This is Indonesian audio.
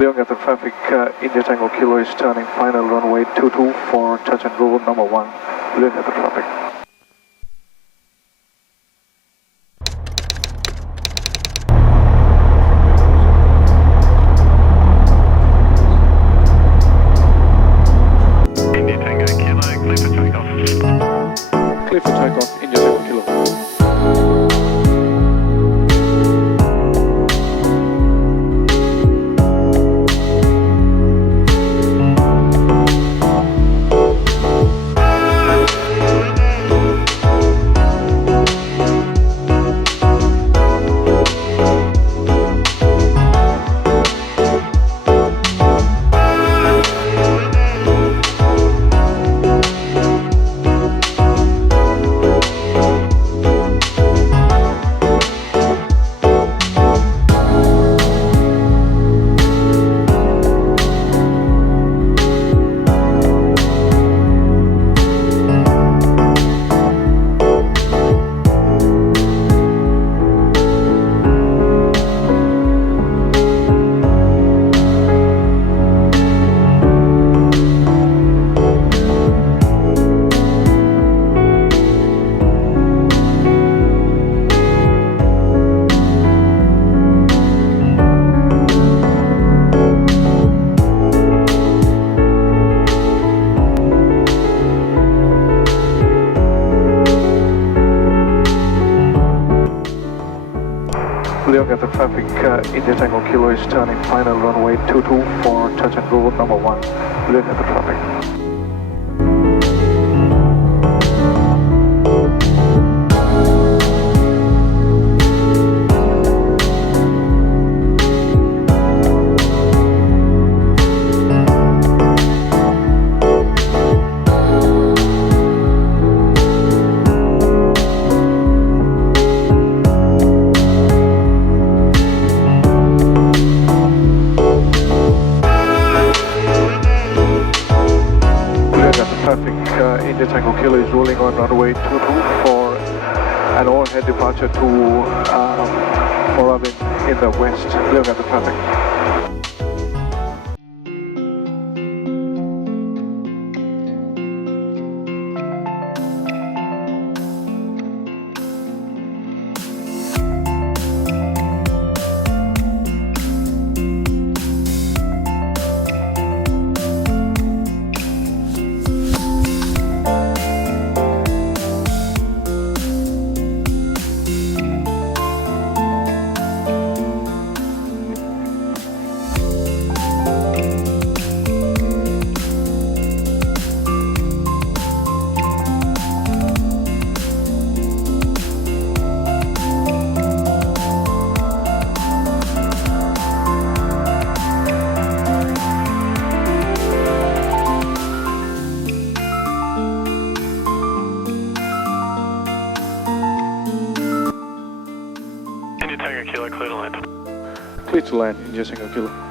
Leongatha traffic, India Tango Kilo is turning final runway 22 for touch and go number 1. Leongatha traffic. India Tango Kilo, clear for takeoff. Clear for takeoff, India Tango Kilo. Leongatha traffic, India Tango Kilo is turning final runway 22 for touch and go number 1. Leongatha traffic. Traffic, India Tango Kilo is rolling on runway 22 for an overhead departure to Filmora in the west. Leongatha traffic. India Tango Kilo, clear to land. Clear to land, India Tango Kilo.